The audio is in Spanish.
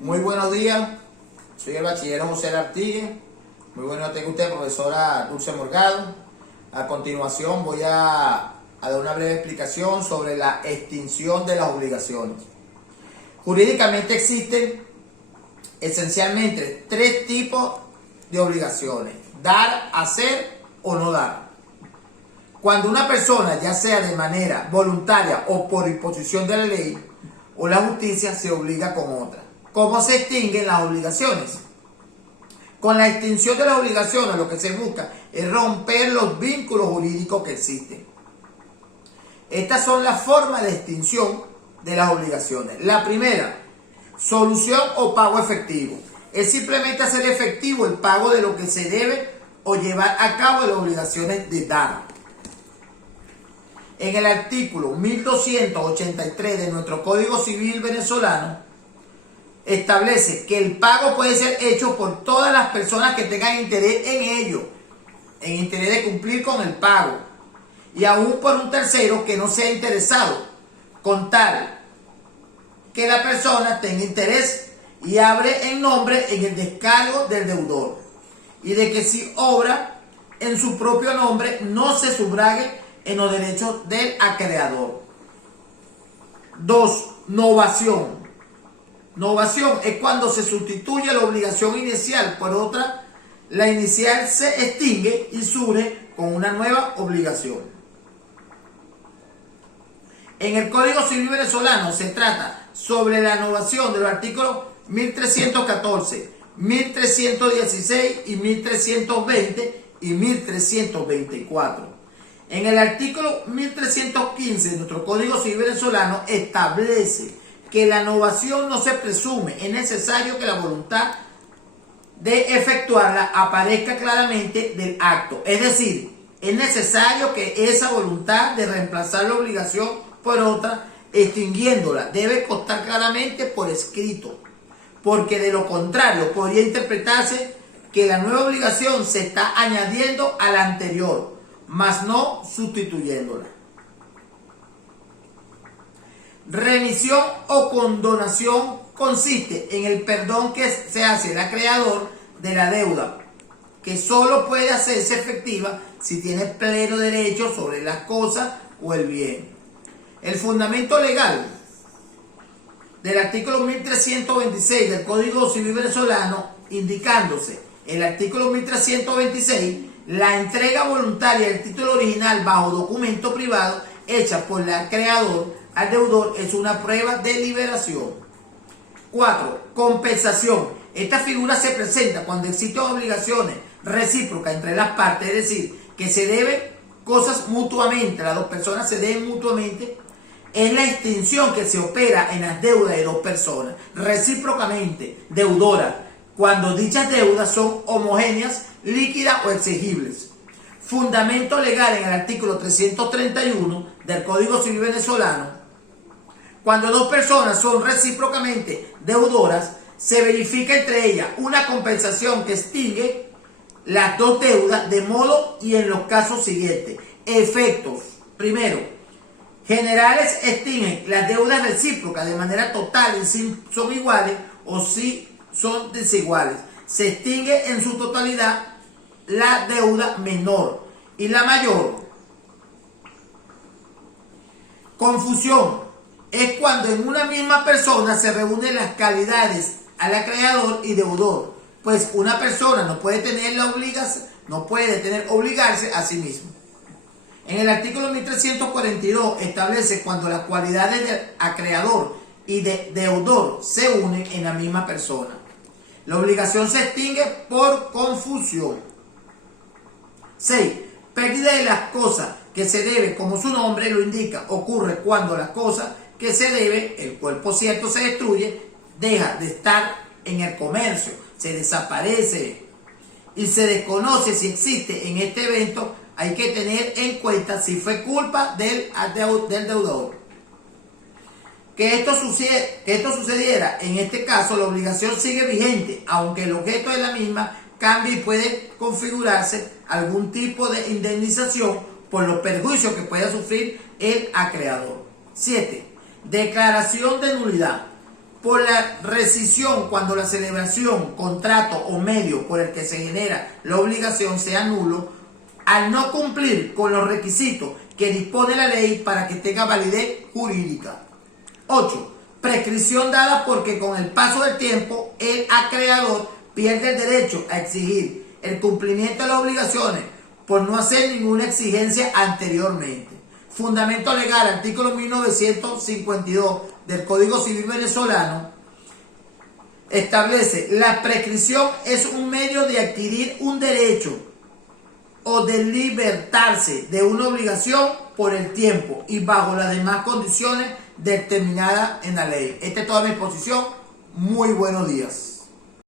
Muy buenos días, soy el bachiller José Artigue. Muy buenos días a usted, profesora Dulce Morgado. A continuación voy a dar una breve explicación sobre la extinción de las obligaciones. Jurídicamente existen esencialmente tres tipos de obligaciones: dar, hacer o no dar. Cuando una persona, ya sea de manera voluntaria o por imposición de la ley o la justicia, se obliga con otra. ¿Cómo se extinguen las obligaciones? Con la extinción de las obligaciones lo que se busca es romper los vínculos jurídicos que existen. Estas son las formas de extinción de las obligaciones. La primera, solución o pago efectivo. Es simplemente hacer efectivo el pago de lo que se debe o llevar a cabo las obligaciones de dar. En el artículo 1283 de nuestro Código Civil venezolano, establece que el pago puede ser hecho por todas las personas que tengan interés en ello, en interés de cumplir con el pago, y aún por un tercero que no sea interesado, con tal que la persona tenga interés y abre en nombre en el descargo del deudor, y de que si obra en su propio nombre no se sufrague en los derechos del acreedor. 2. Novación. Novación es cuando se sustituye la obligación inicial por otra. La inicial se extingue y surge con una nueva obligación. En el Código Civil venezolano se trata sobre la novación de los artículos 1314, 1316 y 1320 y 1324. En el artículo 1315 de nuestro Código Civil venezolano establece que la novación no se presume, es necesario que la voluntad de efectuarla aparezca claramente del acto. Es decir, es necesario que esa voluntad de reemplazar la obligación por otra, extinguiéndola, debe constar claramente por escrito, porque de lo contrario podría interpretarse que la nueva obligación se está añadiendo a la anterior, mas no sustituyéndola. Remisión o condonación consiste en el perdón que se hace al acreedor de la deuda, que solo puede hacerse efectiva si tiene pleno derecho sobre las cosas o el bien. El fundamento legal del artículo 1326 del Código Civil venezolano, indicándose el artículo 1326, la entrega voluntaria del título original bajo documento privado hecha por el acreedor al deudor es una prueba de liberación. 4. Compensación. Esta figura se presenta cuando existen obligaciones recíprocas entre las partes, es decir, que se deben cosas mutuamente, las dos personas se deben mutuamente. Es la extinción que se opera en las deudas de dos personas, recíprocamente deudoras, cuando dichas deudas son homogéneas, líquidas o exigibles. Fundamento legal en el artículo 331 del Código Civil venezolano. Cuando dos personas son recíprocamente deudoras, se verifica entre ellas una compensación que extingue las dos deudas de modo y en los casos siguientes. Efectos. Primero, generales extinguen las deudas recíprocas de manera total y si son iguales o si son desiguales. Se extingue en su totalidad la deuda menor y la mayor. Confusión. Es cuando en una misma persona se reúnen las calidades al acreedor y deudor, pues una persona no puede tener obligarse a sí mismo. En el artículo 1342 establece cuando las cualidades del acreedor y de deudor se unen en la misma persona. La obligación se extingue por confusión. 6. Pérdida de las cosas que se debe, como su nombre lo indica, ocurre cuando las cosas que se debe, el cuerpo cierto se destruye, deja de estar en el comercio, se desaparece y se desconoce si existe en este evento. Hay que tener en cuenta si fue culpa del deudor. Que esto sucediera, en este caso la obligación sigue vigente, aunque el objeto de la misma cambie y puede configurarse algún tipo de indemnización por los perjuicios que pueda sufrir el acreedor. 7. Declaración de nulidad. por la rescisión cuando la celebración, contrato o medio por el que se genera la obligación sea nulo, al no cumplir con los requisitos que dispone la ley para que tenga validez jurídica. 8. Prescripción dada porque con el paso del tiempo el acreedor pierde el derecho a exigir el cumplimiento de las obligaciones por no hacer ninguna exigencia anteriormente. Fundamento legal, artículo 1952 del Código Civil venezolano, establece: la prescripción es un medio de adquirir un derecho o de libertarse de una obligación por el tiempo y bajo las demás condiciones determinadas en la ley. Esta es toda mi exposición. Muy buenos días.